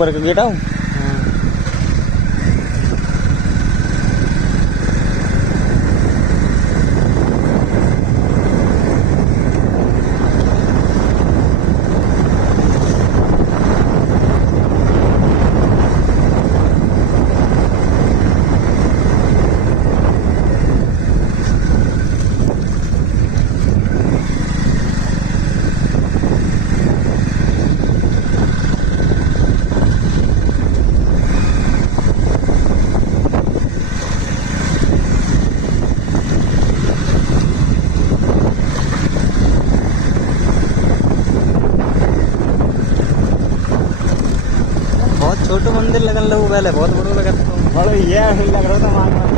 ऊपर का गेट आओ। बहुत छोटो मंदिर लगन लगो, पहले बहुत बड़ो लगत। बड़ो ये लग रहा था वहाँ